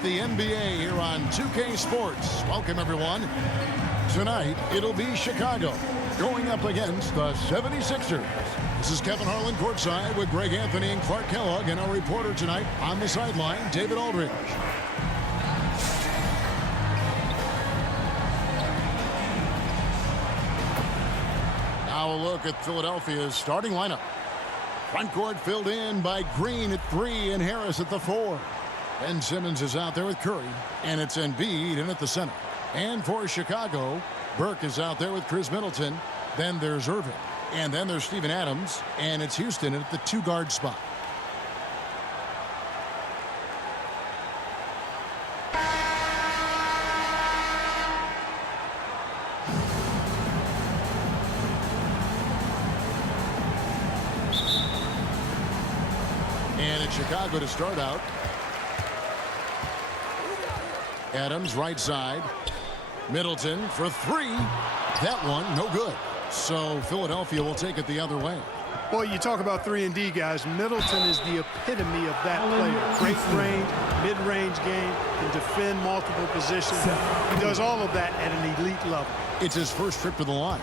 with the NBA here on 2K Sports. Welcome, everyone. Tonight, it'll be Chicago going up against the 76ers. This is Kevin Harlan courtside with Greg Anthony and Clark Kellogg, and our reporter tonight on the sideline, David Aldridge. Now a look at Philadelphia's starting lineup. Front court filled in by Green at 3 and Harris at the 4. Ben Simmons is out there with Curry, and it's Embiid in at the center. And for Chicago, Burke is out there with Chris Middleton. Then there's Irving. And then there's Steven Adams, and it's Houston at the 2-guard spot. And it's Chicago to start out. Adams right side. Middleton for 3. That one no good. So Philadelphia will take it the other way. Boy, you talk about 3-and-D, guys. Middleton is the epitome of that player. Great range, mid-range game, can defend multiple positions. He does all of that at an elite level. It's his first trip to the line.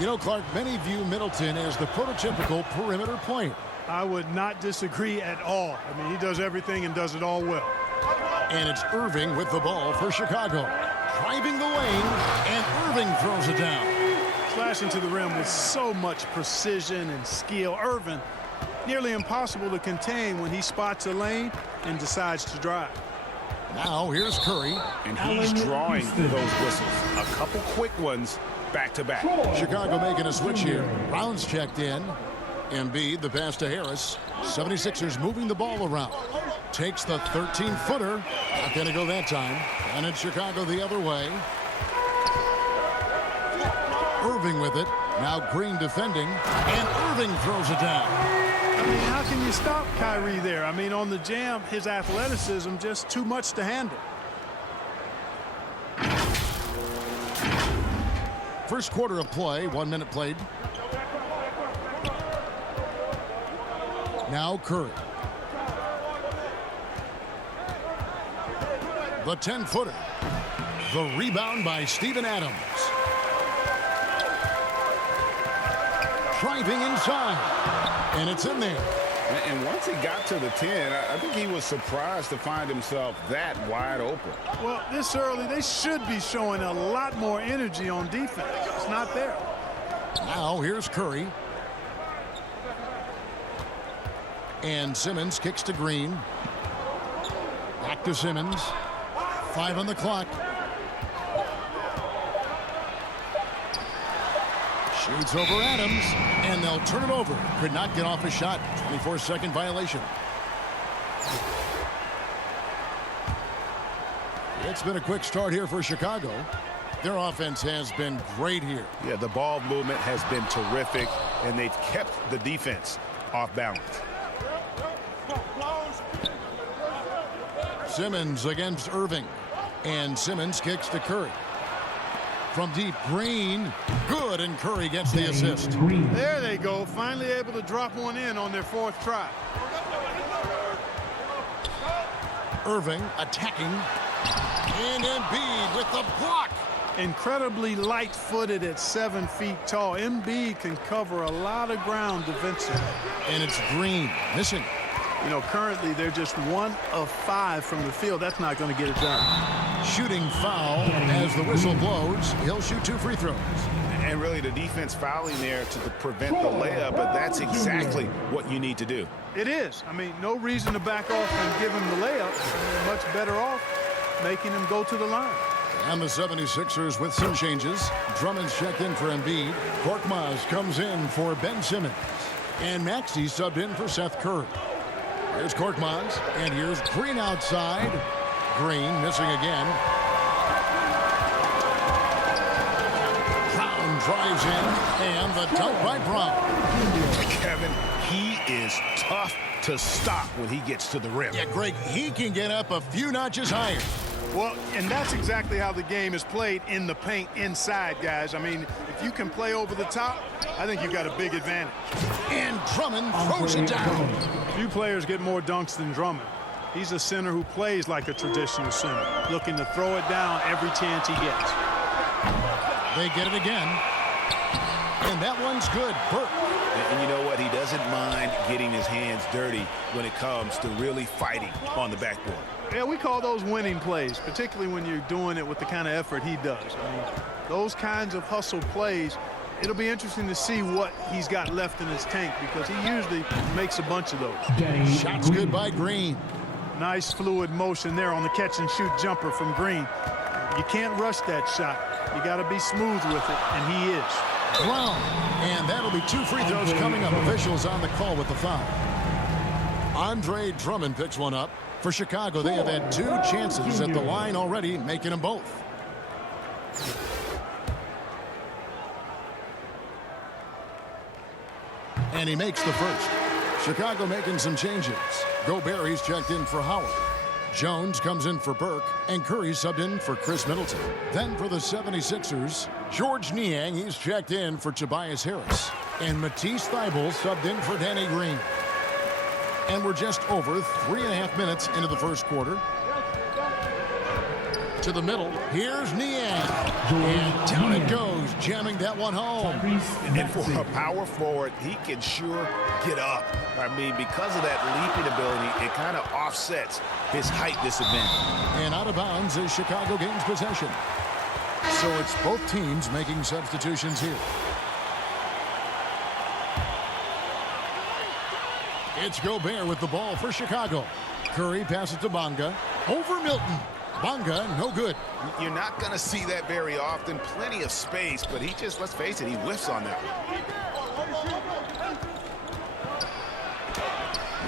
You know, Clark, many view Middleton as the prototypical perimeter player. I would not disagree at all. I mean, he does everything and does it all well. And it's Irving with the ball for Chicago. Driving the lane, and Irving throws it down. Slashing to the rim with so much precision and skill. Irving, nearly impossible to contain when he spots a lane and decides to drive. Now here's Curry. And he's drawing those whistles. A couple quick ones back to back. Chicago making a switch here. Brown's checked in. Embiid, the pass to Harris. 76ers moving the ball around. Takes the 13-footer. Not going to go that time. And it's Chicago the other way. Irving with it. Now Green defending. And Irving throws it down. I mean, how can you stop Kyrie there? I mean, on the jam, his athleticism just too much to handle. First quarter of play. 1 minute played. Now Curry. The 10-footer. The rebound by Steven Adams. Driving inside. And it's in there. And once he got to the 10, I think he was surprised to find himself that wide open. Well, this early, they should be showing a lot more energy on defense. It's not there. Now here's Curry. And Simmons kicks to Green. Back to Simmons. 5 on the clock. Shoots over Adams, and they'll turn it over. Could not get off a shot. 24-second violation. It's been a quick start here for Chicago. Their offense has been great here. Yeah, the ball movement has been terrific, and they've kept the defense off balance. Simmons against Irving. And Simmons kicks to Curry. From deep, Green. Good, and Curry gets the assist. There they go. Finally able to drop one in on their 4th try. Irving attacking. And Embiid with the block. Incredibly light-footed at 7 feet tall. Embiid can cover a lot of ground defensively. And it's Green missing. You know, currently they're just 1 of 5 from the field. That's not going to get it done. Shooting foul as the whistle blows. He'll shoot 2 free throws. And really the defense fouling there to prevent the layup, but that's exactly what you need to do. It is. I mean, no reason to back off and give him the layup. I mean, much better off making him go to the line. And the 76ers with some changes. Drummond's checked in for Embiid. Korkmaz comes in for Ben Simmons. And Maxey subbed in for Seth Curry. Here's Korkmaz, and here's Green outside. Green missing again. Brown drives in, and the dunk by Brown. Kevin, he is tough to stop when he gets to the rim. Yeah, Greg, he can get up a few notches higher. Well, and that's exactly how the game is played in the paint inside, guys. I mean, if you can play over the top, I think you've got a big advantage. And Drummond throws it down. Few players get more dunks than Drummond. He's a center who plays like a traditional center, looking to throw it down every chance he gets. They get it again. And that one's good. Burke. And you know what? He doesn't mind getting his hands dirty when it comes to really fighting on the backboard. Yeah, we call those winning plays, particularly when you're doing it with the kind of effort he does. I mean, those kinds of hustle plays, it'll be interesting to see what he's got left in his tank because he usually makes a bunch of those. Shots good by Green. Nice fluid motion there on the catch-and-shoot jumper from Green. You can't rush that shot. You got to be smooth with it, and he is. Brown. And that'll be 2 free throws coming up. Officials on the call with the foul. Andre Drummond picks one up. For Chicago, they have had 2 chances at the line already, making them both. And he makes the first. Chicago making some changes. Gobert, he's checked in for Howard. Jones comes in for Burke, and Curry subbed in for Chris Middleton. Then for the 76ers, George Niang, he's checked in for Tobias Harris. And Matisse Thybulle subbed in for Danny Green. And we're just over 3.5 minutes into the first quarter. To the middle, here's Niang. And down it goes, jamming that one home. And for a power forward, he can sure get up. I mean, because of that leaping ability, it kind of offsets his height disadvantage. And out of bounds as Chicago gains possession. So it's both teams making substitutions here. It's Gobert with the ball for Chicago. Curry passes to Bonga. Over Milton. Bonga, no good. You're not going to see that very often. Plenty of space, but he just, let's face it, he whiffs on that one.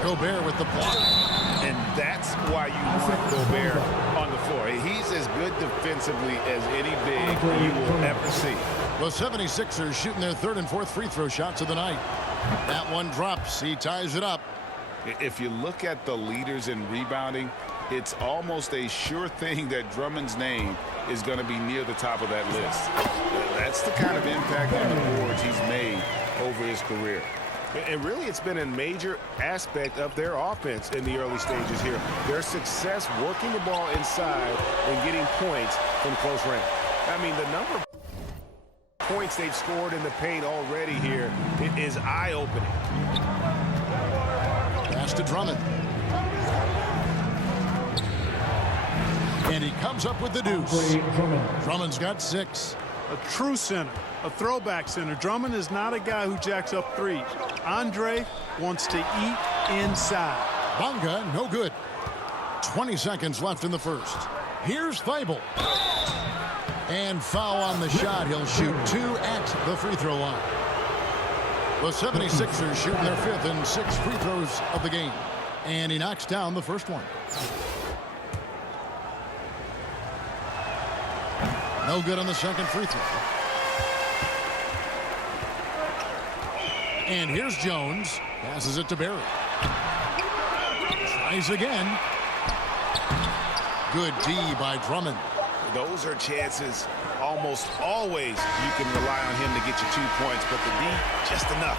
Gobert with the block. And that's why you want Gobert on the floor. He's as good defensively as any big you will ever see. The 76ers shooting their 3rd and 4th free throw shots of the night. That one drops. He ties it up. If you look at the leaders in rebounding, it's almost a sure thing that Drummond's name is going to be near the top of that list. That's the kind of impact on the boards he's made over his career. And really, it's been a major aspect of their offense in the early stages here. Their success working the ball inside and getting points from close range. I mean, the number of points they've scored in the paint already here is eye-opening. Pass to Drummond. And he comes up with the deuce. Drummond's got 6. A true center, a throwback center. Drummond is not a guy who jacks up threes. Andre wants to eat inside. Bonga, no good. 20 seconds left in the first. Here's Thybulle. And foul on the shot. He'll shoot 2 at the free throw line. The 76ers shooting their 5th and 6th free throws of the game. And he knocks down the first one. No good on the second free throw. And here's Jones. Passes it to Barry. Tries again. Good D by Drummond. Those are chances almost always you can rely on him to get you 2 points, but the D just enough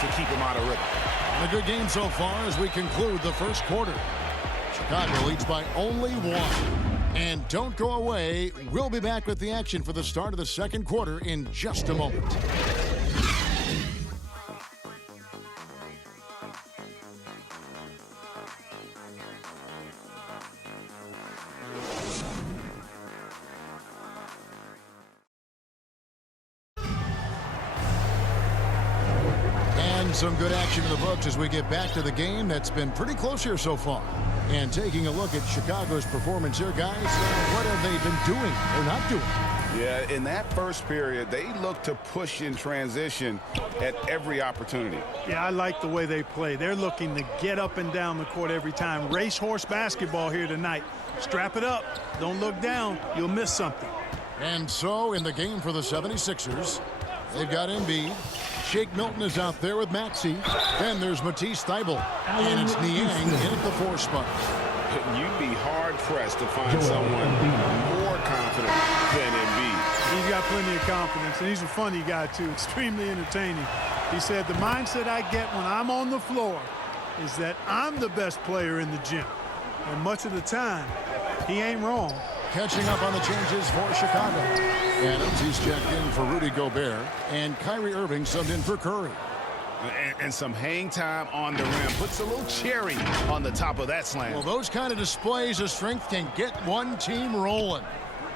to keep him out of rhythm. A good game so far as we conclude the first quarter. Chicago leads by only 1. And don't go away. We'll be back with the action for the start of the second quarter in just a moment. And some good action in the books as we get back to the game that's been pretty close here so far. And taking a look at Chicago's performance here, guys, what have they been doing or not doing? Yeah, in that first period, they looked to push in transition at every opportunity. Yeah, I like the way they play. They're looking to get up and down the court every time. Racehorse basketball here tonight. Strap it up. Don't look down. You'll miss something. And so in the game for the 76ers, they've got Embiid. Shake Milton is out there with Maxey. Then there's Matisse Thybulle. And it's Niang in at the 4 spot. You'd be hard-pressed to find someone more confident than Embiid. He's got plenty of confidence, and he's a funny guy, too. Extremely entertaining. He said, the mindset I get when I'm on the floor is that I'm the best player in the gym. And much of the time, he ain't wrong. Catching up on the changes for Chicago. Adams, he's checked in for Rudy Gobert. And Kyrie Irving subbed in for Curry. And some hang time on the rim. Puts a little cherry on the top of that slam. Well, those kind of displays of strength can get one team rolling.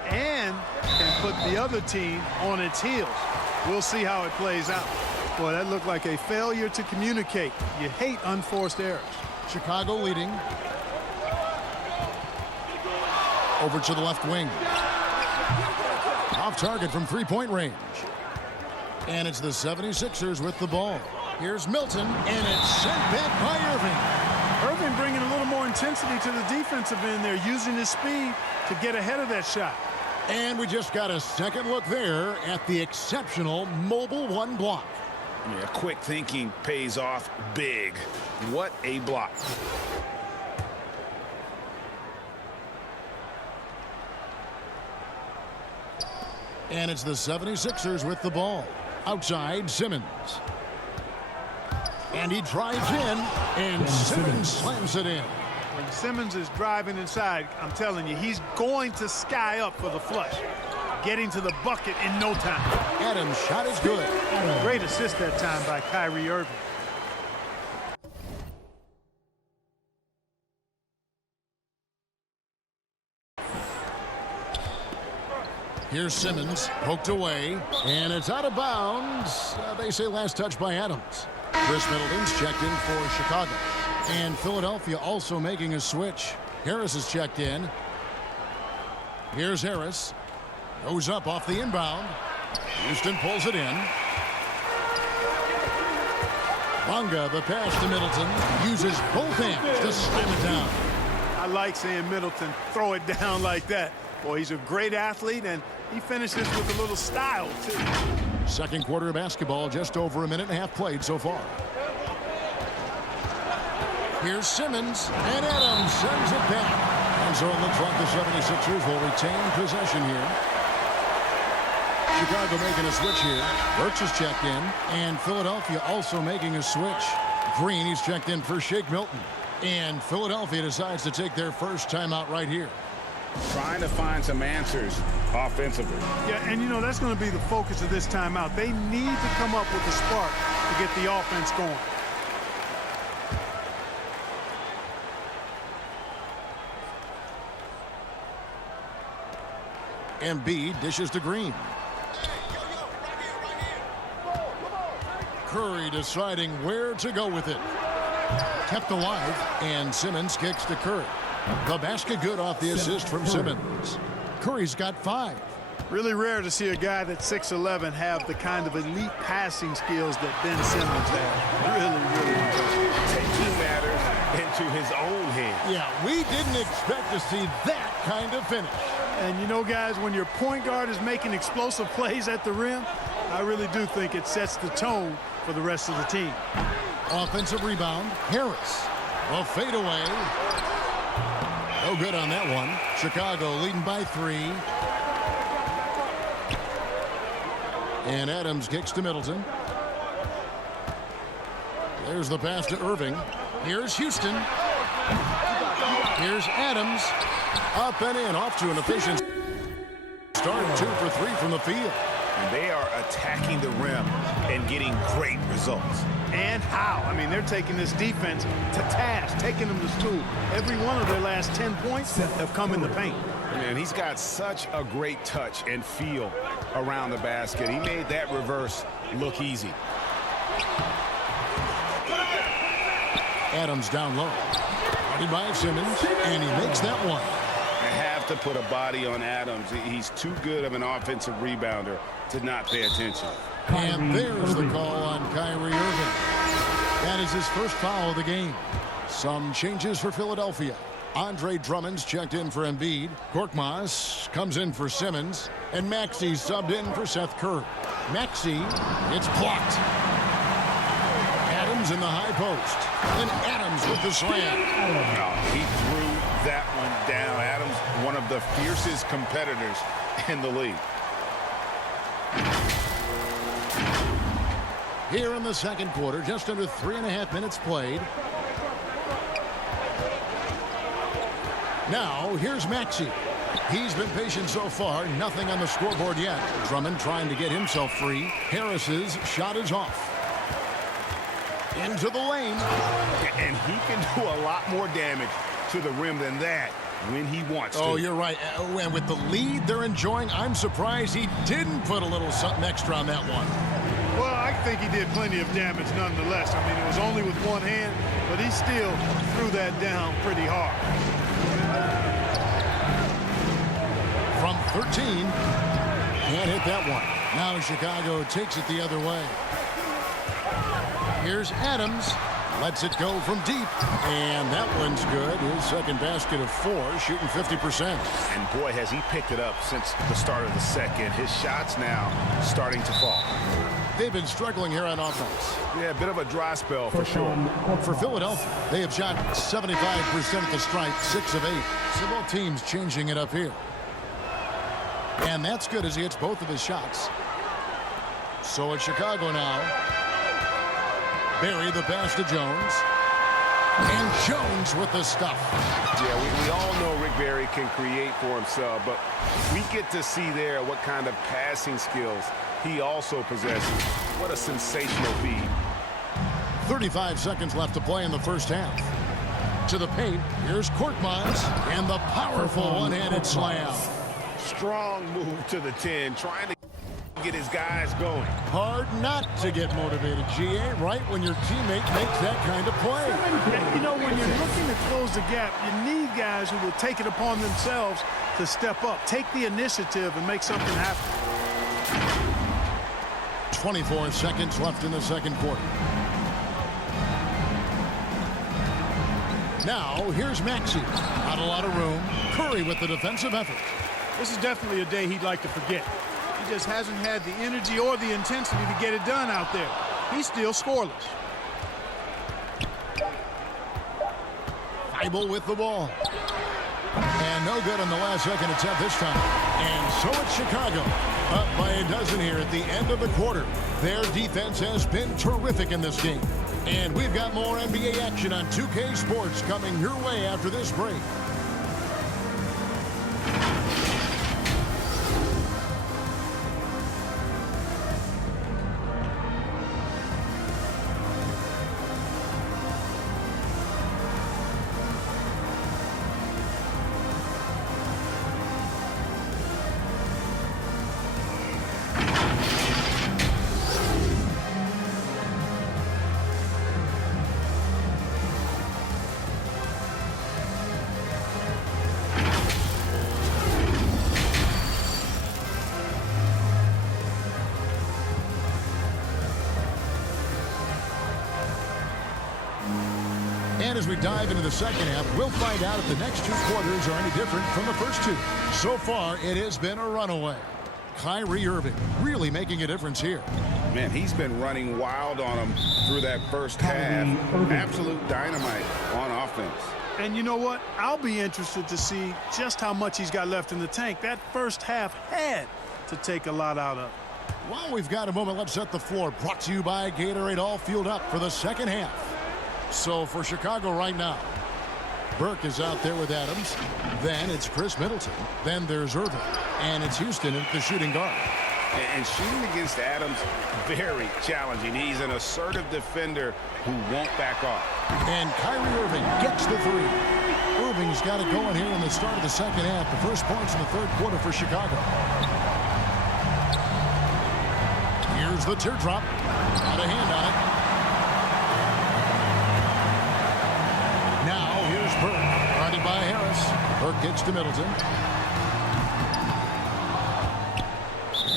And can put the other team on its heels. We'll see how it plays out. Boy, that looked like a failure to communicate. You hate unforced errors. Chicago leading. Over to the left wing. Off target from three-point range. And it's the 76ers with the ball. Here's Milton, and it's sent back by Irving. Irving bringing a little more intensity to the defensive end there, using his speed to get ahead of that shot. And we just got a second look there at the exceptional mobile one block. Yeah, quick thinking pays off big. What a block. And it's the 76ers with the ball. Outside, Simmons. And he drives in, and Simmons slams it in. When Simmons is driving inside, I'm telling you, he's going to sky up for the flush. Getting to the bucket in no time. Adams' shot is good. Great assist that time by Kyrie Irving. Here's Simmons, poked away, and it's out of bounds. They say last touch by Adams. Chris Middleton's checked in for Chicago. And Philadelphia also making a switch. Harris is checked in. Here's Harris. Goes up off the inbound. Houston pulls it in. Bonga, the pass to Middleton, uses both hands to slam it down. I like seeing Middleton throw it down like that. Boy, he's a great athlete, and he finishes with a little style, too. Second quarter of basketball, just over a minute and a half played so far. Here's Simmons, and Adams sends it back. And so it looks like the 76ers will retain possession here. Chicago making a switch here. Burks is checked in, and Philadelphia also making a switch. Green, he's checked in for Shake Milton. And Philadelphia decides to take their first timeout right here. Trying to find some answers offensively. Yeah, and you know, that's going to be the focus of this timeout. They need to come up with a spark to get the offense going. Embiid dishes to Green. Curry deciding where to go with it. Kept alive, and Simmons kicks to Curry. The basket good off the assist from Simmons. Curry's got 5. Really rare to see a guy that's 6'11" have the kind of elite passing skills that Ben Simmons has. Really impressive. Taking matters into his own hands. Yeah, we didn't expect to see that kind of finish. And you know, guys, when your point guard is making explosive plays at the rim, I really do think it sets the tone for the rest of the team. Offensive rebound, Harris. A fadeaway. No good on that one. Chicago leading by 3. And Adams kicks to Middleton. There's the pass to Irving. Here's Houston. Here's Adams. Up and in, off to an efficient start. 2 for 3 from the field. And they are attacking the rim and getting great results. And how? I mean, they're taking this defense to task, taking them to school. Every one of their last 10 points have come in the paint. And he's got such a great touch and feel around the basket. He made that reverse look easy. Adams down low. Guarded by Simmons, and he makes that one. They have to put a body on Adams. He's too good of an offensive rebounder to not pay attention. And there's the call on Kyrie Irving. That is his first foul of the game. Some changes for Philadelphia. Andre Drummond's checked in for Embiid. Korkmaz comes in for Simmons. And Maxey subbed in for Seth Curry. Maxey, it's blocked. Adams in the high post. And Adams with the slam. Oh, he threw that one down. Adams, one of the fiercest competitors in the league. Here in the second quarter, just under 3.5 minutes played. Now, here's Maxey. He's been patient so far. Nothing on the scoreboard yet. Drummond trying to get himself free. Harris's shot is off. Into the lane. And he can do a lot more damage to the rim than that when he wants to. Oh, you're right. And with the lead they're enjoying, I'm surprised he didn't put a little something extra on that one. Well, I think he did plenty of damage nonetheless. I mean, it was only with one hand, but he still threw that down pretty hard. From 13, can't hit that one. Now Chicago takes it the other way. Here's Adams. Lets it go from deep. And that one's good. His second basket of 4, shooting 50%. And boy, has he picked it up since the start of the second. His shots now starting to fall. They've been struggling here on offense. Yeah, a bit of a dry spell for sure. For Philadelphia, they have shot 75% at the stripe, 6 of 8. So both teams changing it up here. And that's good as he hits both of his shots. So it's Chicago now. Barry the pass to Jones. And Jones with the stuff. Yeah, we all know Rick Barry can create for himself, but we get to see there what kind of passing skills he also possesses. What a sensational feed. 35 seconds left to play in the first half. To the paint, here's Korkmaz, and the powerful one-handed slam. Strong move to the 10, trying to get his guys going. Hard not to get motivated, GA, right when your teammate makes that kind of play. You know, when you're looking to close the gap, you need guys who will take it upon themselves to step up, take the initiative, and make something happen. 24 seconds left in the second quarter. Now, here's Maxey. Not a lot of room. Curry with the defensive effort. This is definitely a day he'd like to forget. He just hasn't had the energy or the intensity to get it done out there. He's still scoreless. Thibault with the ball. And no good on the last second attempt this time. And so it's Chicago. Up by a dozen here at the end of the quarter. Their defense has been terrific in this game. And we've got more NBA action on 2K Sports coming your way after this break. And as we dive into the second half, we'll find out if the next 2 quarters are any different from the first 2. So far, it has been a runaway. Kyrie Irving really making a difference here. Man, he's been running wild on him through that first half. Absolute dynamite on offense. And you know what? I'll be interested to see just how much he's got left in the tank. That first half had to take a lot out of. While we've got a moment, let's set the floor. Brought to you by Gatorade, all fueled up for the second half. So for Chicago right now, Burke is out there with Adams. Then it's Chris Middleton. Then there's Irving. And it's Houston at the shooting guard. And shooting against Adams, very challenging. He's an assertive defender who won't back off. And Kyrie Irving gets the 3. Irving's got it going here in the start of the second half. The first points in the third quarter for Chicago. Here's the teardrop. Got a hand on it. Now here's Burke, guarded by Harris. Burke gets to Middleton.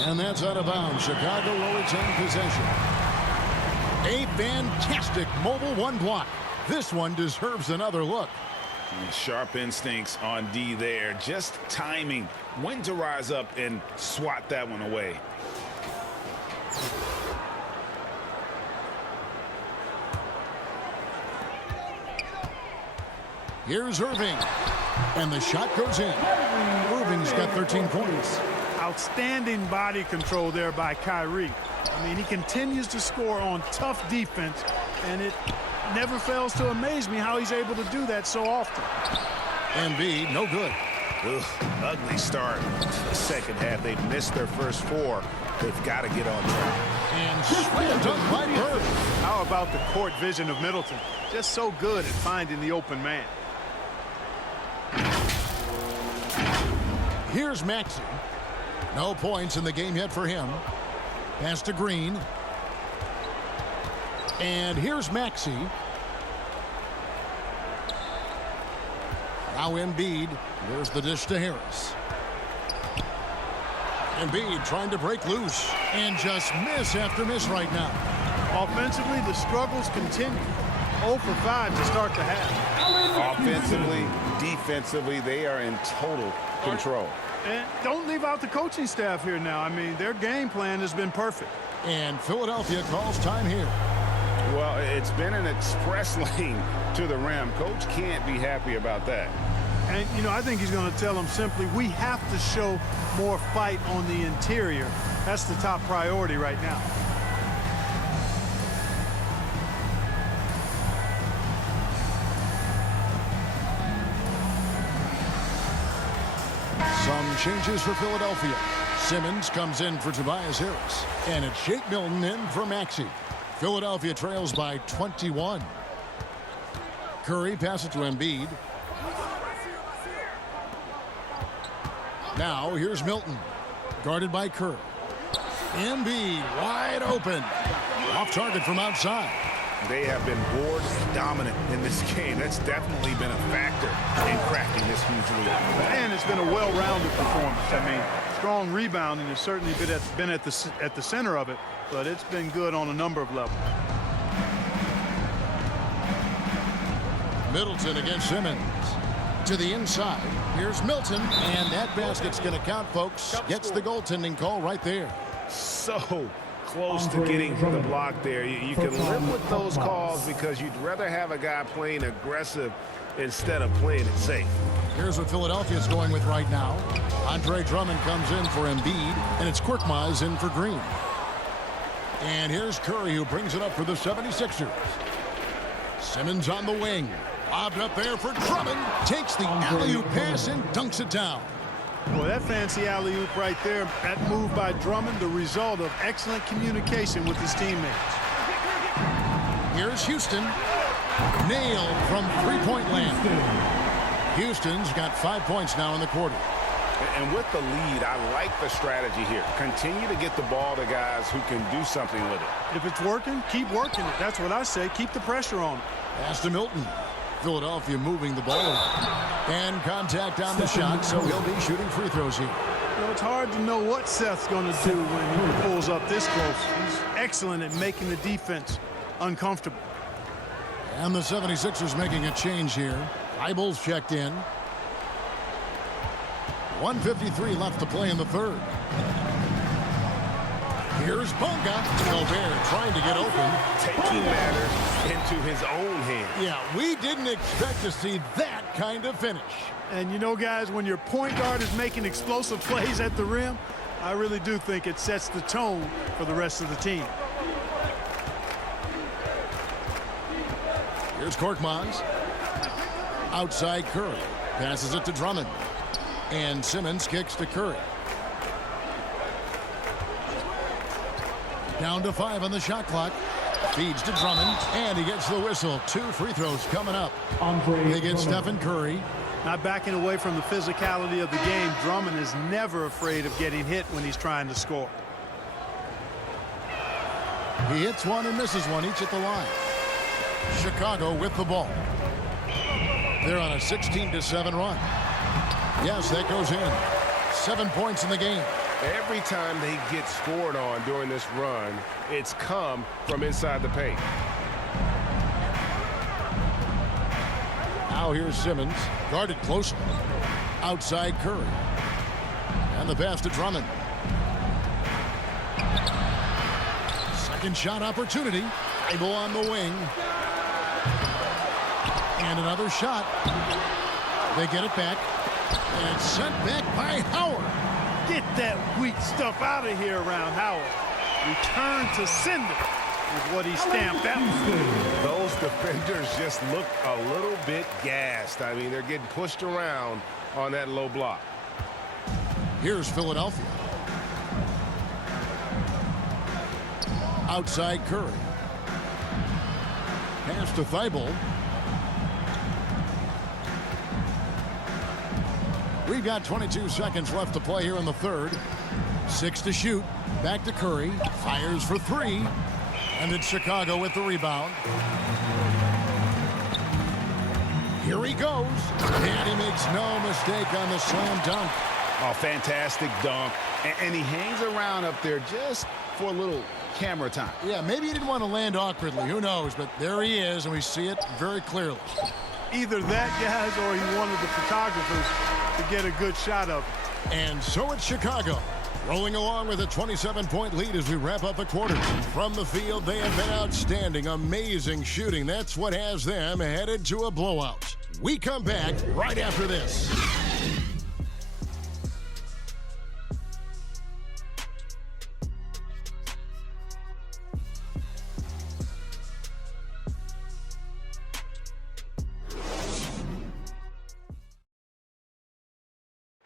And that's out of bounds. Chicago will retain possession. A fantastic mobile 1 block. This one deserves another look. Sharp instincts on D there. Just timing when to rise up and swat that one away. Here's Irving. And the shot goes in. Irving's got 13 points. Outstanding body control there by Kyrie. I mean, he continues to score on tough defense, and it never fails to amaze me how he's able to do that so often. Embiid, no good. Ugh, ugly start to the second half. They've missed their first 4. They've got to get on track. And slam dunk by Bird. How about the court vision of Middleton? Just so good at finding the open man. Here's Maxey. No points in the game yet for him. Pass to Green. And here's Maxey. Now Embiid. There's the dish to Harris. Embiid trying to break loose. And just miss after miss right now. Offensively, the struggles continue. 0 for 5 to start the half. Offensively, defensively, they are in total control. And don't leave out the coaching staff here now. I mean, their game plan has been perfect. And Philadelphia calls time here. Well, it's been an express lane to the rim. Coach can't be happy about that. And, you know, I think he's going to tell them simply, we have to show more fight on the interior. That's the top priority right now. Some changes for Philadelphia. Simmons comes in for Tobias Harris. And it's Shake Milton in for Maxey. Philadelphia trails by 21. Curry passes to Embiid. Now here's Milton. Guarded by Curry. Embiid wide open. Off target from outside. They have been board dominant in this game. That's definitely been a factor in cracking this huge lead. And it's been a well-rounded performance. I mean, strong rebounding has certainly been at the center of it, but it's been good on a number of levels. Middleton against Simmons. To the inside. Here's Milton, and that basket's going to count, folks. Gets the goaltending call right there. So close to getting the block there. You can live with those calls because you'd rather have a guy playing aggressive instead of playing it safe. Here's what Philadelphia's going with right now. Andre Drummond comes in for Embiid, and it's Korkmaz in for Green. And here's Curry, who brings it up for the 76ers. Simmons on the wing. Lobbed up there for Drummond. Takes the alley-oop pass and dunks it down. Boy, that fancy alley-oop right there, that move by Drummond, the result of excellent communication with his teammates. Here's Houston. Nailed from three-point land. Houston's got 5 points now in the quarter. And with the lead, I like the strategy here. Continue to get the ball to guys who can do something with it. If it's working, keep working it. That's what I say. Keep the pressure on it. Pass to Milton. Philadelphia moving the ball. And contact on the shot, so he'll be shooting free throws here. You know, it's hard to know what Seth's going to do when he pulls up this close. He's excellent at making the defense uncomfortable. And the 76ers making a change here. Eibel's checked in. 1:53 left to play in the third. Here's Bonga. Gobert trying to get open. Taking matters into his own hands. Yeah, we didn't expect to see that kind of finish. And you know, guys, when your point guard is making explosive plays at the rim, I really do think it sets the tone for the rest of the team. Here's Korkmaz. Outside Curry. Passes it to Drummond. And Simmons kicks to Curry. Down to 5 on the shot clock. Feeds to Drummond. And he gets the whistle. 2 free throws coming up. They get Stephen Curry. Not backing away from the physicality of the game. Drummond is never afraid of getting hit when he's trying to score. He hits one and misses one, each at the line. Chicago with the ball. They're on a 16-7 run. Yes, that goes in. 7 points in the game. Every time they get scored on during this run, it's come from inside the paint. Now here's Simmons, guarded closely. Outside Curry. And the pass to Drummond. Second shot opportunity. Eibel on the wing. And another shot. They get it back. And it's sent back by Howard. Get that weak stuff out of here around Howard. Return to sender. is what he stamped out. Those defenders just look a little bit gassed. I mean, they're getting pushed around on that low block. Here's Philadelphia. Outside Curry. Pass to Thibault. We've got 22 seconds left to play here in the third. 6 to shoot. Back to Curry. Fires for 3. And it's Chicago with the rebound. Here he goes. And he makes no mistake on the slam dunk. Oh, fantastic dunk. And he hangs around up there just for a little camera time. Yeah, maybe he didn't want to land awkwardly. Who knows? But there he is, and we see it very clearly. Either that, guys, or he wanted the photographers to get a good shot of him. And so it's Chicago, rolling along with a 27-point lead as we wrap up the quarter. From the field, they have been outstanding, amazing shooting. That's what has them headed to a blowout. We come back right after this.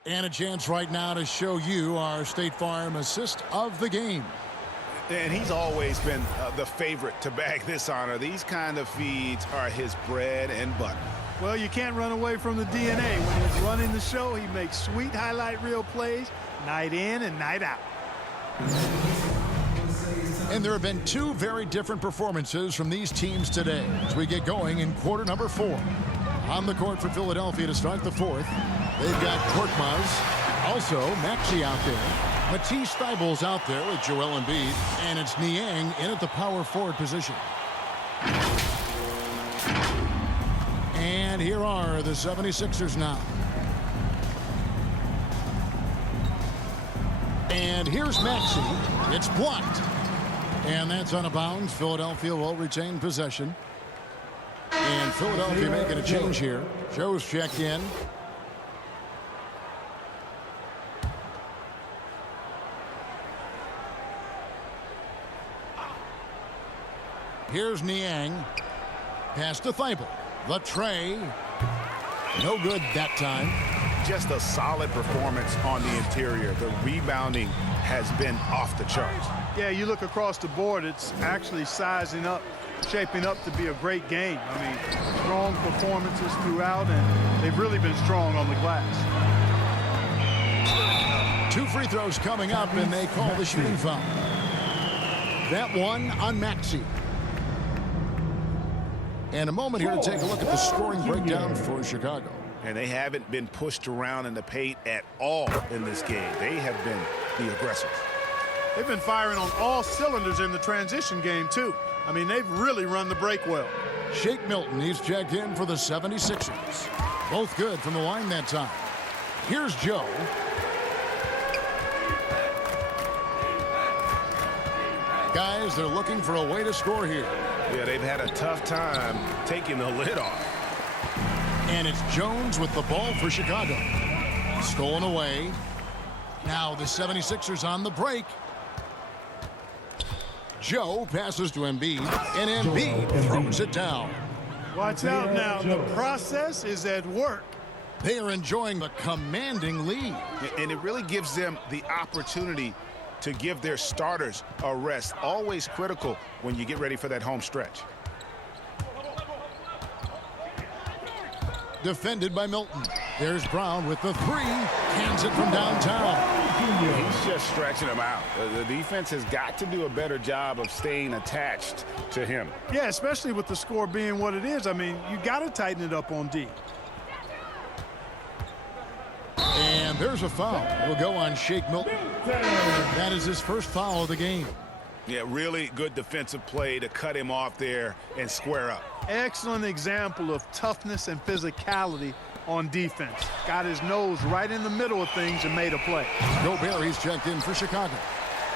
And a chance right now to show you our State Farm assist of the game. And he's always been the favorite to bag this honor. These kind of feeds are his bread and butter. Well, you can't run away from the DNA. When he's running the show, he makes sweet highlight reel plays night in and night out. And there have been 2 very different performances from these teams today as we get going in quarter number 4. On the court for Philadelphia to start the fourth, they've got Korkmaz, also Maxey out there. Matisse Thybulle's out there with Joel Embiid, and it's Niang in at the power forward position. And here are the 76ers now. And here's Maxey. It's blocked. And that's out of bounds. Philadelphia will retain possession. And Philadelphia making a change here. Joe's checked in. Here's Niang. Pass to Thibault. The tray. No good that time. Just a solid performance on the interior. The rebounding has been off the charts. Yeah, you look across the board, it's actually sizing up, shaping up to be a great game. I mean, strong performances throughout, and they've really been strong on the glass. 2 free throws coming up, and they call the shooting foul. That one on Maxey. And a moment here to take a look at the scoring breakdown for Chicago. And they haven't been pushed around in the paint at all in this game. They have been the aggressors. They've been firing on all cylinders in the transition game, too. I mean, they've really run the break well. Shake Milton, he's checked in for the 76ers. Both good from the line that time. Here's Joe. Guys, they're looking for a way to score here. Yeah, they've had a tough time taking the lid off. And it's Jones with the ball for Chicago. Stolen away. Now the 76ers on the break. Joe passes to Embiid, and Embiid throws it down. Watch out now. The process is at work. They are enjoying a commanding lead. And it really gives them the opportunity to give their starters a rest. Always critical when you get ready for that home stretch. Defended by Milton. There's Brown with the 3. Hands it from downtown. He's just stretching him out. The defense has got to do a better job of staying attached to him. Yeah, especially with the score being what it is. I mean, you got to tighten it up on D. And there's a foul. It'll go on Shake Milton. That is his first foul of the game. Yeah, really good defensive play to cut him off there and square up. Excellent example of toughness and physicality on defense. Got his nose right in the middle of things and made a play. Gobert, he's checked in for Chicago.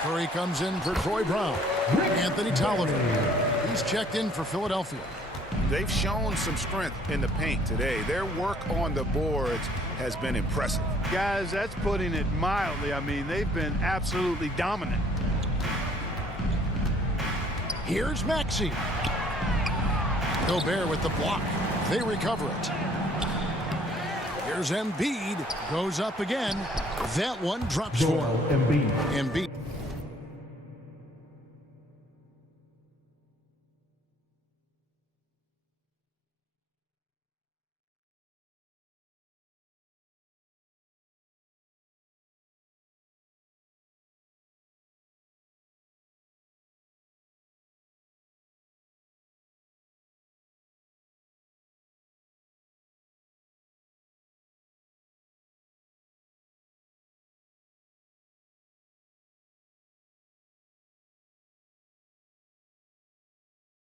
Curry comes in for Troy Brown. Anthony Tolliver, he's checked in for Philadelphia. They've shown some strength in the paint today. Their work on the boards has been impressive. Guys, that's putting it mildly. I mean, they've been absolutely dominant. Here's Maxey. Gobert with the block. They recover it. Here's Embiid. Goes up again. That one drops for Embiid.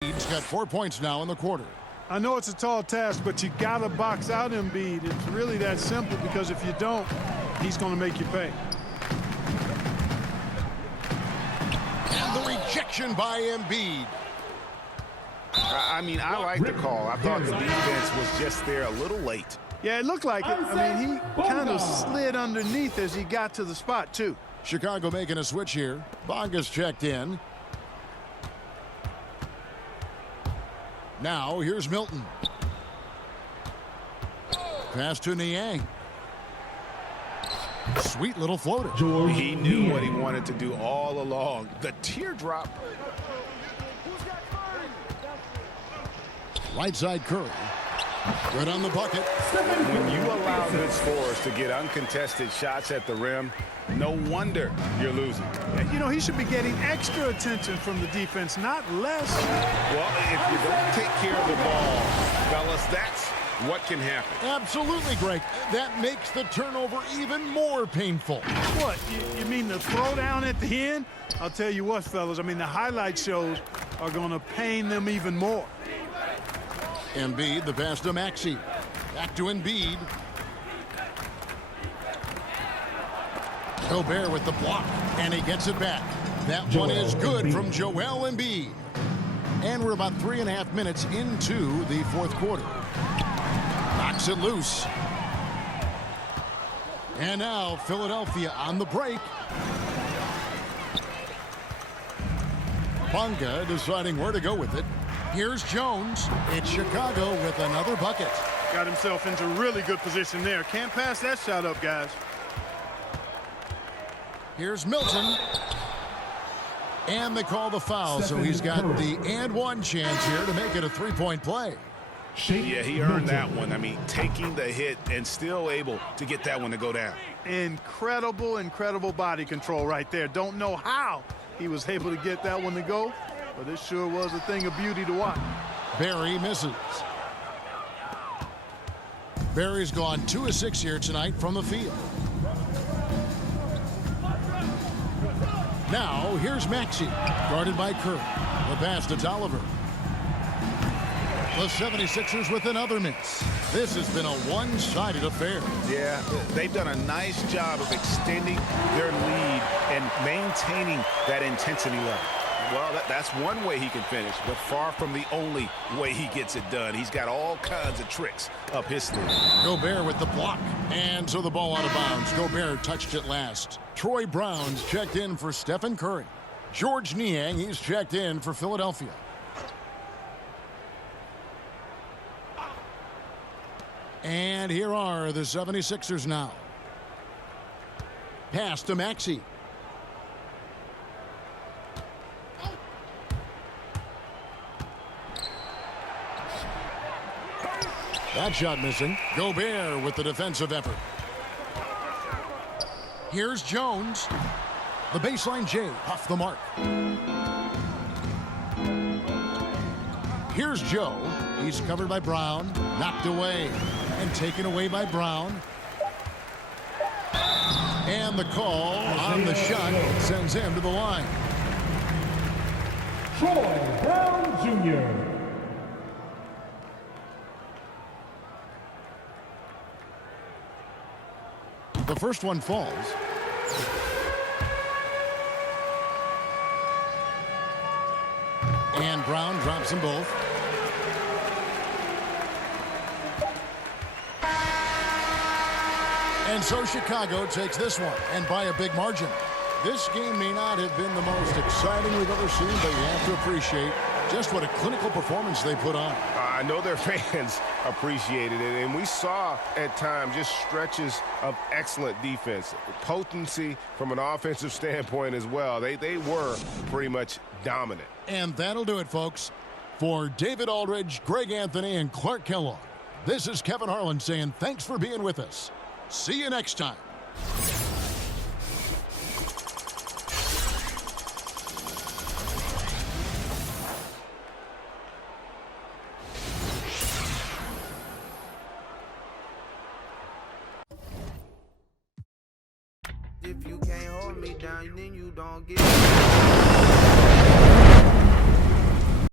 He's got 4 points now in the quarter. I know it's a tall task, but you got to box out Embiid. It's really that simple, because if you don't, he's going to make you pay. And the rejection by Embiid. I mean, I like the call. I thought the defense was just there a little late. Yeah, it looked like it. I mean, he kind of slid underneath as he got to the spot, too. Chicago making a switch here. Bonga's checked in. Now, here's Milton. Pass to Niang. Sweet little floater. He knew what he wanted to do all along. The teardrop. Right side Curry. Good on the bucket. When you allow Vince Forrest to get uncontested shots at the rim, no wonder you're losing. You know, he should be getting extra attention from the defense, not less. Well, if you don't take care of the ball, fellas, that's what can happen. Absolutely, Greg. That makes the turnover even more painful. What, you mean the throwdown at the end? I'll tell you what, fellas, I mean, the highlight shows are going to pain them even more. Embiid, the pass to Maxey. Back to Embiid. Gobert with the block, and he gets it back. That one is good from Joel Embiid. And we're about 3.5 minutes into the fourth quarter. Knocks it loose. And now Philadelphia on the break. Bonga deciding where to go with it. Here's Jones. It's Chicago with another bucket. Got himself into really good position there. Can't pass that shot up, guys. Here's Milton. And they call the foul, so he's got the and one chance here to make it a three-point play. Yeah, he earned that one. I mean, taking the hit and still able to get that one to go down. Incredible, incredible body control right there. Don't know how he was able to get that one to go, but it sure was a thing of beauty to watch. Barry misses. Barry's gone 2 of 6 here tonight from the field. Now, here's Maxey, guarded by Curry. The pass to Tolliver. The 76ers with another miss. This has been a one-sided affair. Yeah, they've done a nice job of extending their lead and maintaining that intensity level. Well, that's one way he can finish, but far from the only way he gets it done. He's got all kinds of tricks up his sleeve. Gobert with the block, and so the ball out of bounds. Gobert touched it last. Troy Brown's checked in for Stephen Curry. George Niang, he's checked in for Philadelphia. And here are the 76ers now. Pass to Maxey. That shot missing. Gobert with the defensive effort. Here's Jones. The baseline J off the mark. Here's Joe. He's covered by Brown. Knocked away. And taken away by Brown. And the call on the shot sends him to the line. Troy Brown Jr. The first one falls. And Brown drops them both. And so Chicago takes this one, and by a big margin. This game may not have been the most exciting we've ever seen, but you have to appreciate just what a clinical performance they put on. I know their fans appreciated it, and we saw at times just stretches of excellent defense. Potency from an offensive standpoint as well. They were pretty much dominant. And that'll do it, folks. For David Aldridge, Greg Anthony, and Clark Kellogg, this is Kevin Harlan saying thanks for being with us. See you next time. If you can't hold me down, then you don't get